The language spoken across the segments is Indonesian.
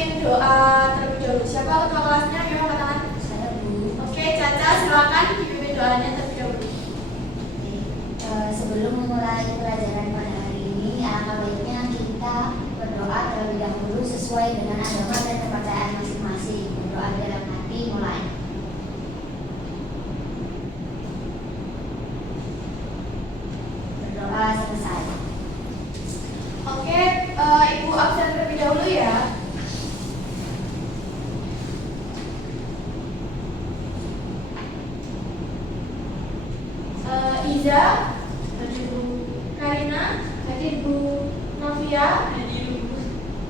pimpin doa terlebih dahulu. Siapa ketua kelasnya? Ayo angkat tangan. Saya, Bu. Oke, Caca silakan dipimpin doanya terlebih dahulu. Sebelum memulai pelajaran pada hari ini, alangkah baiknya kita berdoa terlebih dahulu sesuai dengan agama dan kepercayaan masing-masing. Berdoa dalam hati, mulai. Berdoa selesai. Oke, Ibu absen terlebih dahulu ya. Iza, hadir Bu. Karina, hadir Bu. Novia, hadir Bu.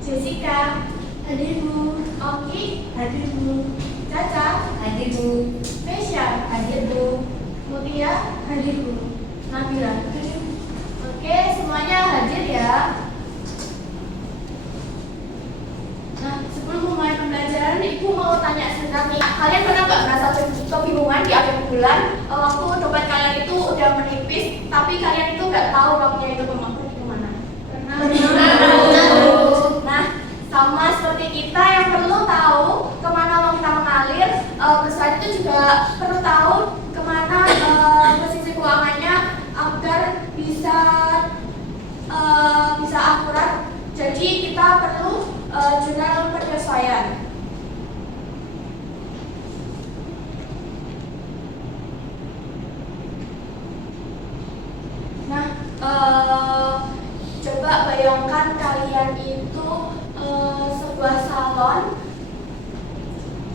Jessica, hadir Bu. Oki, hadir Bu. Caca, Hadir, Bu. Mesya, Hadir, Bu. Mutia, hadir Bu. Nabila, hadir Bu. Oke, semuanya hadir ya. Nah, sebelum memulai pembelajaran, Ibu mau tanya sebentar nih. Kalian pernah nggak merasa kebingungan di akhir bulan waktu dompet kalian itu udah menipis, tapi kalian itu nggak tahu uangnya itu kemana? Pernah. Nah, sama seperti kita yang perlu tahu kemana uang kita mengalir, perusahaan itu juga perlu tahu kemana posisi keuangannya agar bisa akurat. Jadi kita perlu jurnal penyesuaian. Nah, coba bayangkan kalian itu sebuah salon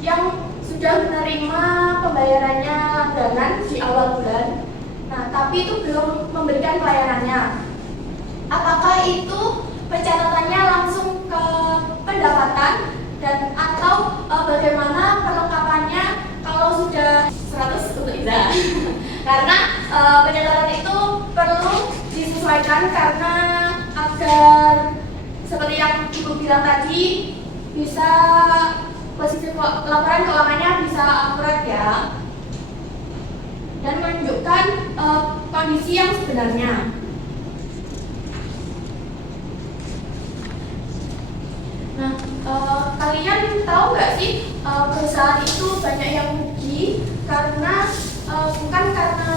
yang sudah menerima pembayarannya langganan di awal bulan. Nah, tapi itu belum memberikan pelayanannya. Apakah itu pencatatannya langsung ke pendapatan dan atau bagaimana perlengkapannya kalau sudah 100 untuk Iza? Karena pencatatan itu perlu disesuaikan karena agar seperti yang Ibu bilang tadi bisa posisi laporan keuangannya bisa akurat ya dan menunjukkan kondisi yang sebenarnya. Nah, kalian tahu nggak sih perusahaan itu banyak yang rugi karena bukan karena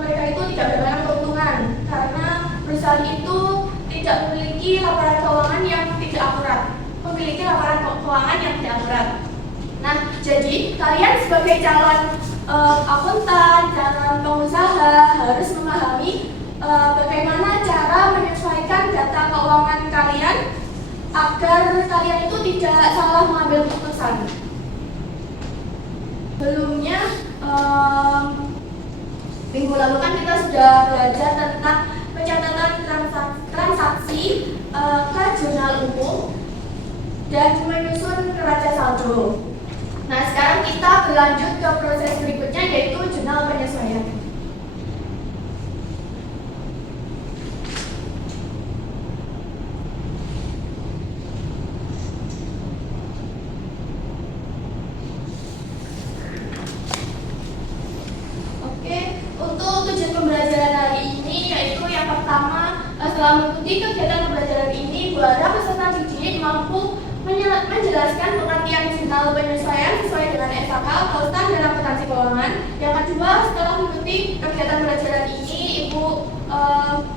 mereka itu tidak mendapatkan keuntungan, karena perusahaan itu tidak memiliki laporan keuangan yang tidak akurat, memiliki laporan keuangan yang tidak akurat. Nah, jadi kalian sebagai calon akuntan, calon pengusaha harus memahami bagaimana cara menyesuaikan data keuangan kalian agar kalian itu tidak salah mengambil keputusan. Sebelumnya, minggu lalu kan kita sudah belajar tentang pencatatan transaksi ke jurnal umum dan menyusun neraca saldo. Nah, sekarang kita berlanjut ke proses berikutnya, yaitu jurnal penyesuaian. Untuk tujuan pembelajaran hari ini yaitu yang pertama, setelah mengikuti kegiatan pembelajaran ini, Bu Ara peserta didik mampu menjelaskan pengertian jurnal penyesuaian sesuai dengan SAK atau standar akuntansi keuangan. Yang kedua, setelah mengikuti kegiatan pembelajaran ini, Ibu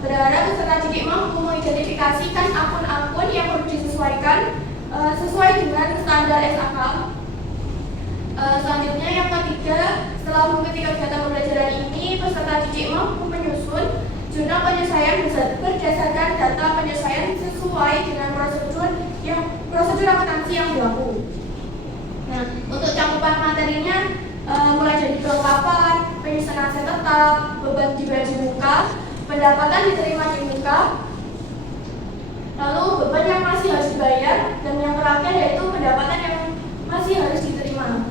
berharap peserta didik mampu mengidentifikasikan akun-akun yang perlu disesuaikan sesuai dengan standar SAK. Selanjutnya yang ketiga, setelah mengikuti kegiatan pembelajaran ini, peserta didik mampu menyusun jurnal penyesuaian berdasarkan data penyesuaian sesuai dengan prosedur akuntansi yang berlaku. Nah, untuk cakupan materinya mulai dari kelengkapan, penyusunan aset tetap, beban dibayar di muka, pendapatan diterima di muka, lalu beban yang masih harus dibayar, dan yang terakhir yaitu pendapatan yang masih harus diterima.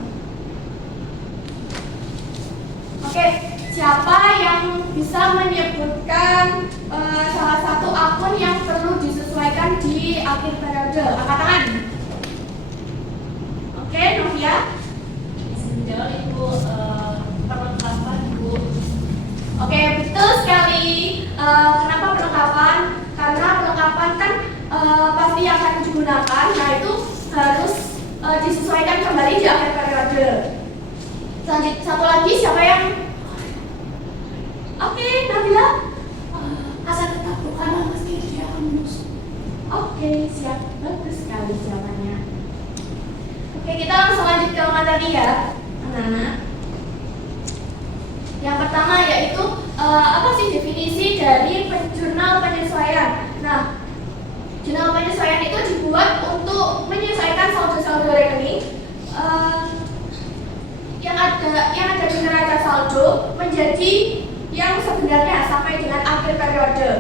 Oke, siapa yang bisa menyebutkan salah satu akun yang perlu disesuaikan di akhir periode? Angkat tangan. Oke, Novia. Sejauh Ibu perlengkapan Bu. Oke, betul sekali. Kenapa perlengkapan? Karena perlengkapan kan pasti akan digunakan. Nah itu harus disesuaikan kembali di akhir periode. Selanjutnya satu lagi siapa yang? Oke, Nabila. Asal tetap bukan mesti dia akan menyusul. Oke, siap. Bagus sekali jawabannya. Oke, kita langsung lanjut ke materi ya, anak-anak. Yang pertama yaitu apa sih definisi dari jurnal penyesuaian? Nah, jurnal penyesuaian itu dibuat untuk menyesuaikan saldo-saldo rekening yang ada di neraca saldo menjadi yang sebenarnya sampai dengan akhir periode.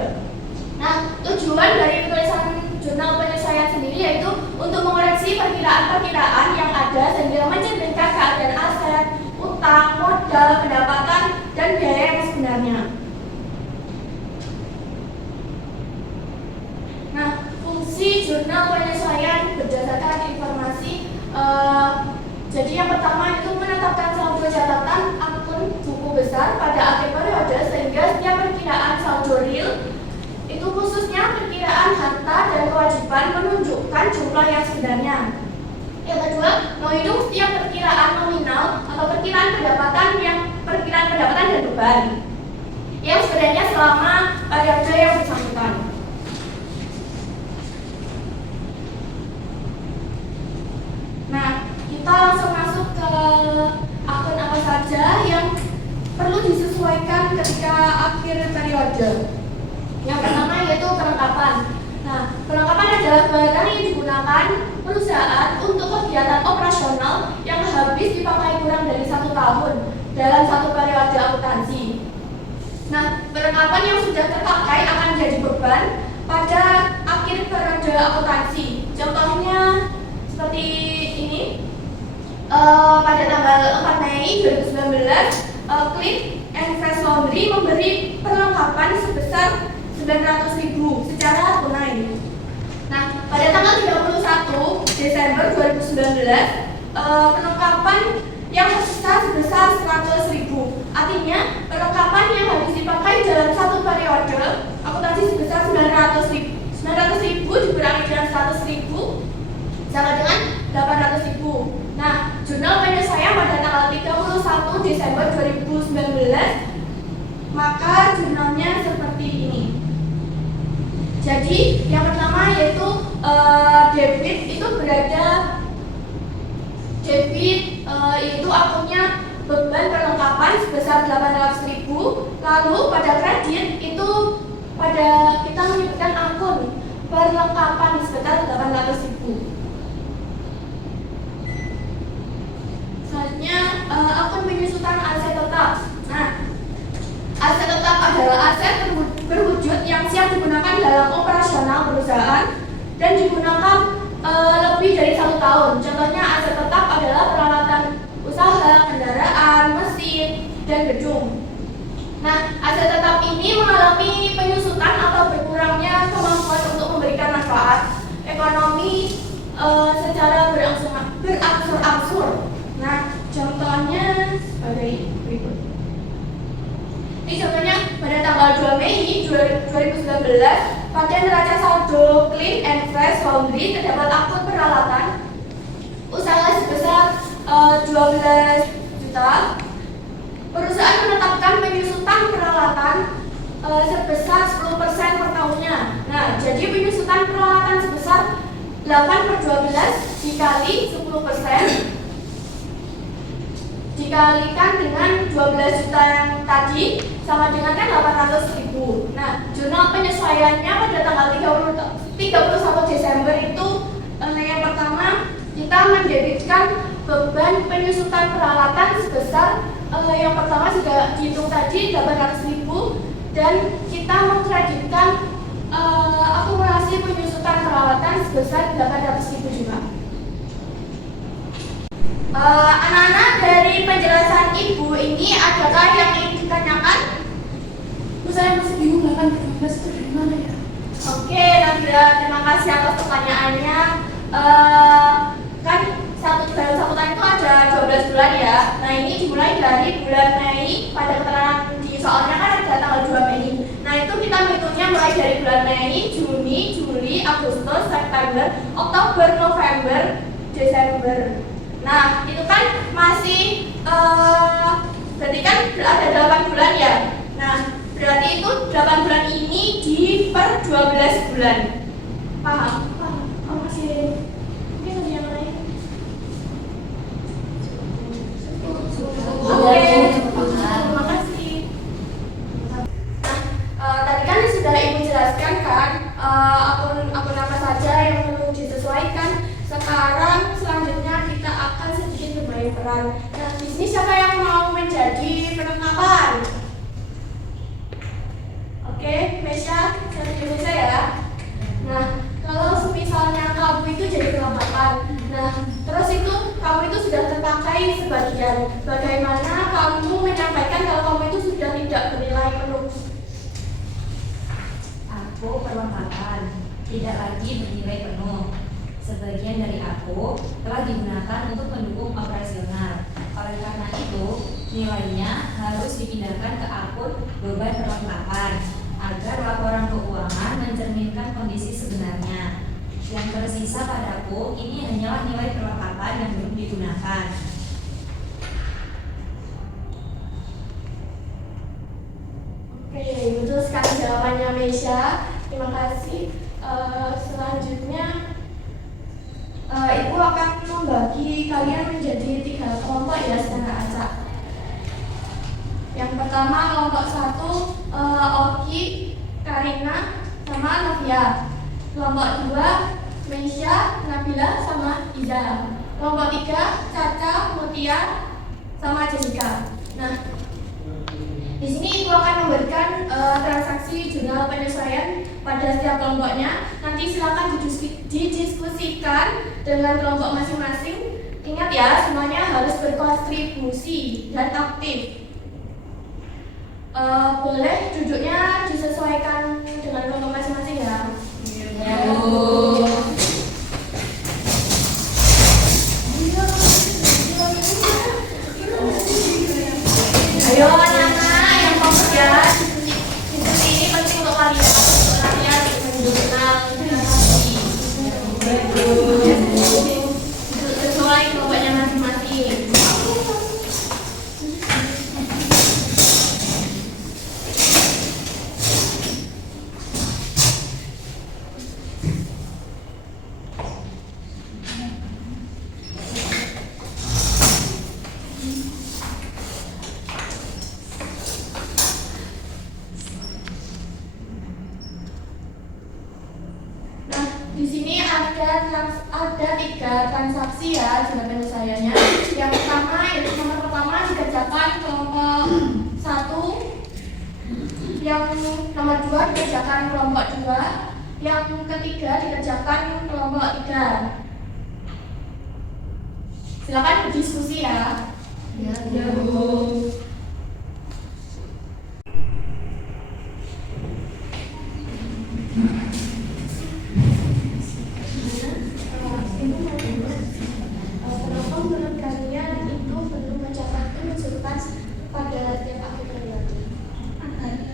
Nah, tujuan dari penulisan jurnal penyesuaian sendiri yaitu untuk mengoreksi perkiraan-perkiraan yang ada sehingga mencerminkan keadaan aset, utang, modal, pendapatan, dan biaya yang sebenarnya. Nah, fungsi jurnal penyesuaian berdasarkan informasi jadi yang pertama itu menetapkan saldo catatan akun buku besar pada akhir periode sehingga setiap perkiraan saldo real itu khususnya perkiraan harta dan kewajiban menunjukkan jumlah yang sebenarnya. Yang kedua, menghitung setiap perkiraan nominal atau perkiraan pendapatan dan beban yang sebenarnya selama periode yang bersangkutan. Nah, kita langsung masuk ke akun apa saja yang perlu disesuaikan ketika akhir periode. Yang pertama yaitu perlengkapan. Nah, perlengkapan adalah barang yang digunakan perusahaan untuk kegiatan operasional yang habis dipakai kurang dari 1 tahun dalam satu periode akuntansi. Nah, perlengkapan yang sudah terpakai akan menjadi beban pada akhir periode akuntansi. Contohnya seperti ini. Pada tanggal 4 Mei 2019, Clean and Fresh Laundry memberi perlengkapan sebesar 900.000 secara tunai. Nah, pada tanggal 31 Desember 2019, perlengkapan yang tersisa sebesar 100.000. Artinya, perlengkapan yang habis dipakai dalam satu periode akuntansi sebesar 900.000 dikurangi dengan 100.000 sama dengan 800.000. Nah, jurnal penyesuaian pada tanggal 31 Desember 2019, maka jurnalnya seperti ini. Jadi, yang pertama yaitu debit itu berada itu akunnya beban perlengkapan sebesar 800.000. Lalu pada kredit itu kita menyebutkan akun perlengkapan sebesar 800.000. Selanjutnya akun penyusutan aset tetap. Nah, aset tetap adalah aset berwujud yang siap digunakan dalam operasional perusahaan dan digunakan lebih dari 1 tahun. Contohnya aset tetap adalah peralatan usaha, kendaraan, mesin, dan gedung. Nah, aset tetap ini mengalami penyusutan atau berkurangnya kemampuan untuk memberikan manfaat ekonomi secara berangsur-angsur. Nah, contohnya sebagai berikut. Ini contohnya pada tanggal 2 Mei 2019, pada neraca saldo Clean and Fresh Laundry terdapat akun peralatan usaha sebesar 12 juta. Perusahaan menetapkan penyusutan peralatan sebesar 10% per tahunnya. Nah, jadi penyusutan peralatan sebesar 8/12 dikali 10% dikalikan dengan 12 juta yang tadi sama dengan kan 800.000. Nah, jurnal penyesuaiannya pada tanggal 31 Desember itu yang pertama kita mendebitkan beban penyusutan peralatan sebesar yang pertama sudah dihitung tadi 800.000 dan kita mengkreditkan akumulasi penyusutan peralatan sebesar 800.000 juga. Anak-anak, dari penjelasan ibu ini adakah yang ingin ditanyakan? Saya masih bingung 8/12 itu dari mana ya? Oke, Nabila, terima kasih atas pertanyaannya. Kan dalam satu tahun itu ada 12 bulan ya. Nah, ini dimulai dari bulan Mei, pada keterangan di soalnya kan ada tanggal 2 Mei. Nah, itu kita menghitungnya mulai dari bulan Mei, Juni, Juli, Agustus, September, Oktober, November, Desember. Nah, itu kan masih berarti kan ada 8 bulan ya. Nah, berarti itu 8 bulan ini di per 12 bulan. Paham? Paham? Oh, masih mungkin ada yang lain. Oke, terima kasih. Nah, tadi kan sudah Ibu jelaskan kan akun apa saja yang perlu disesuaikan. Sekarang selanjutnya kita akan sedikit bermain peran. Nah, di sini siapa yang mau menjadi perlengkapan? Oke, Mesya, jadi Mesya ya. Nah, kalau misalnya kamu itu jadi perlengkapan, nah terus itu kamu itu sudah terpakai sebagian. Bagaimana kamu menyampaikan kalau kamu itu sudah tidak bernilai penuh? Aku perlengkapan, tidak lagi bernilai penuh. Sebagian dari aku telah digunakan untuk mendukung operasional. Oleh karena itu, nilainya harus dipindahkan ke akun beban perlengkapan agar laporan keuangan mencerminkan kondisi sebenarnya. Yang tersisa padaku ini hanyalah nilai perlengkapan yang belum digunakan. Oke, betul sekali jawabannya Mesya. Terima kasih. Selanjutnya Ibu akan membagi kalian menjadi 3 kelompok ya secara acak. Yang pertama kelompok 1 Oki, Karina, sama Novia. Kelompok 2 Mesya, Nabila, sama Iza. Kelompok 3 Caca, Mutia, sama Jessica. Nah, di sini Ibu akan memberikan transaksi jurnal penyesuaian pada setiap kelompoknya. Nanti silakan didiskusikan dengan kelompok masing-masing. Ingat ya, semuanya harus berkontribusi dan aktif. Boleh duduknya disesuaikan dengan kelompok masing-masing ya. Ayo anak-anak yang mau kerja, diskusi ini penting untuk kalian, untuk kalian menjurnal transaksi. Sesuai kelompoknya masing-masing. Di sini ada 3 transaksi ya jurnal penyesuaiannya. Yang pertama, yaitu nomor pertama dikerjakan kelompok 1, yang nomor 2 dikerjakan kelompok 2, yang ketiga dikerjakan kelompok 3. Silakan berdiskusi ya. Ya, Bu. Kenapa menurut kalian itu perlu mencatat unsur-unsur pada tiap akhir kalian?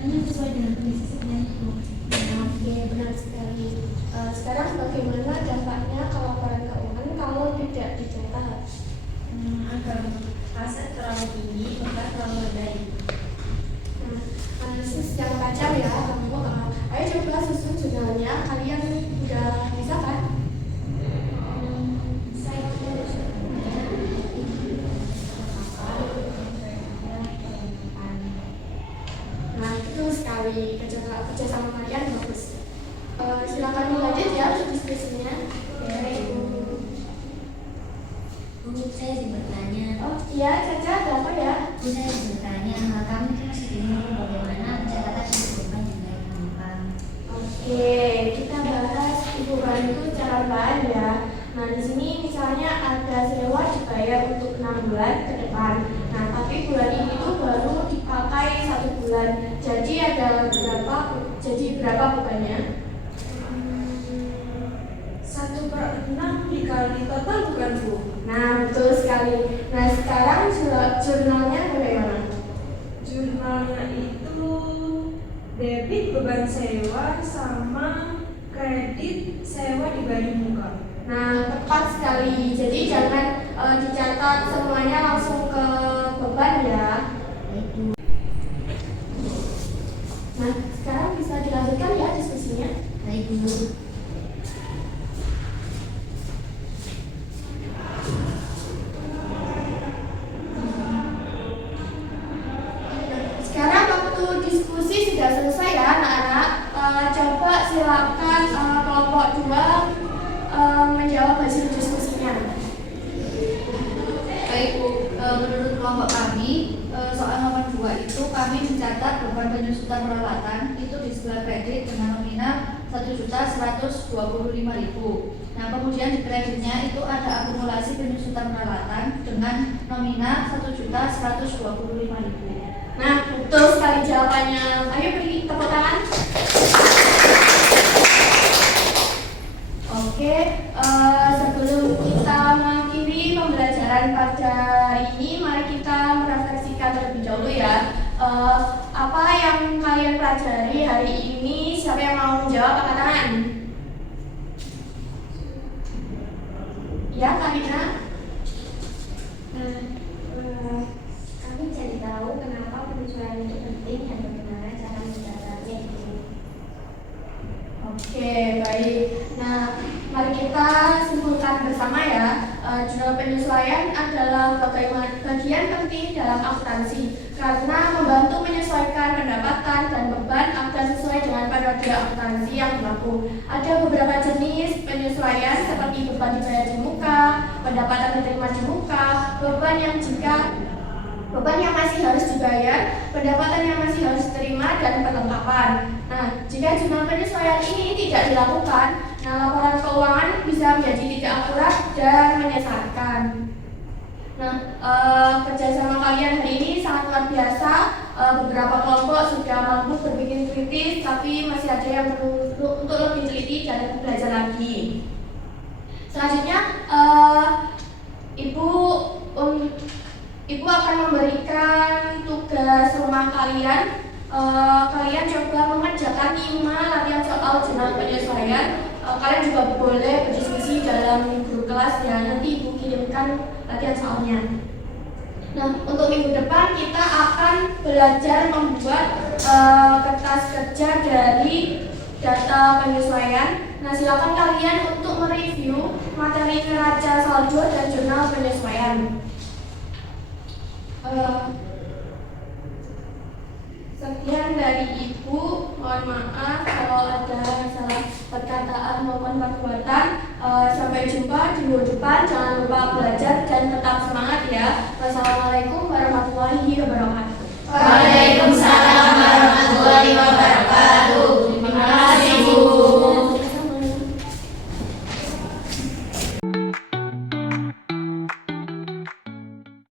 Ini sesuai dengan kondisi sebenarnya itu. Oke, benar sekali. Sekarang bagaimana dampaknya kalau laporan keuangan kalau tidak dicatat? Agar aset terlalu tinggi, maka terlalu rendah. Analisis yang kacau ya, kamu. Ayo coba susun jurnalnya. Kalian udah bisa kan? Nah, itu sekali kerja sama kalian bagus. Silakan dilanjut ya untuk diskusinya. Bu, saya izin bertanya. Oh iya, Caca ada apa ya? Bu, saya izin bertanya. Kami itu masih bingung bagaimana pencatatan kehidupan yang baik gampang. Oke, kita bahas hiburan itu secara lain ya. Nah, di sini misalnya ada sewa dibayar untuk 6 bulan ke depan. Nah, tapi bulan ini tuh baru dipakai 1 bulan. Jadi ada berapa? Jadi berapa bebannya? 1/6 dikali total bukan Bu? Nah, betul sekali. Nah, sekarang jurnalnya bagaimana? Jurnalnya itu debit beban sewa sama kredit sewa dibanding muka. Nah, tepat sekali. Jadi jangan dicatat semuanya langsung ke beban ya. Nah, sekarang bisa dilanjutkan ya diskusinya. Baik, Bu. Sekarang waktu diskusi sudah selesai ya anak-anak. Coba silakan kelompok 2 menjawab hasil diskusinya. Baik Bu, menurut kelompok kami, soal nomor 2 itu kami mencatat beban penyusutan peralatan itu di sebelah kredit dengan nominal 1.125.000. Nah, kemudian di kreditnya itu ada akumulasi penyusutan peralatan dengan nominal 1.125.000. Nah, betul sekali jawabannya. Ayo beri tepuk tangan. Oke, sebelum kita mengakhiri pembelajaran pada hari ini, mari kita merefleksikan terlebih dahulu ya. Apa yang kalian pelajari hari ini? Siapa yang mau menjawab? Angkat tangan. Ya, Karina. Kami jadi tahu kenapa penyesuaian itu penting dan bagaimana cara mencatatnya itu. Oke, baik. Nah, mari kita simpulkan bersama ya. Jurnal penyesuaian adalah bagian penting dalam akuntansi karena membantu menyesuaikan pendapatan dan beban agar sesuai dengan periode akuntansi yang berlaku. Ada beberapa jenis penyesuaian seperti beban dibayar di muka, pendapatan diterima di muka, beban yang masih harus dibayar, pendapatan yang masih harus diterima, dan perlengkapan. Nah, jika jurnal penyesuaian ini tidak dilakukan, nah laporan keuangan bisa menjadi tidak akurat dan menyesatkan. Nah, kerjasama kalian hari ini sangat luar biasa. Beberapa kelompok sudah mampu berpikir kritis, tapi masih ada yang perlu untuk lebih teliti dan belajar lagi. Selanjutnya, Ibu akan memberikan tugas rumah kalian. Kalian coba mengerjakan 5 latihan soal jurnal penyesuaian. Kalian juga boleh berdiskusi dalam grup kelas ya. Nanti Ibu kirimkan latihan soalnya. Nah, untuk minggu depan kita akan belajar membuat kertas kerja dari data penyesuaian. Nah, silakan kalian untuk mereview materi neraca saldo dan jurnal penyesuaian. Sekian dari Ibu, mohon maaf kalau ada salah perkataan maupun perbuatan. Sampai jumpa di minggu depan. Jangan lupa belajar dan tetap semangat ya. Wassalamualaikum warahmatullahi wabarakatuh. Waalaikumsalam warahmatullahi wabarakatuh. Terima kasih.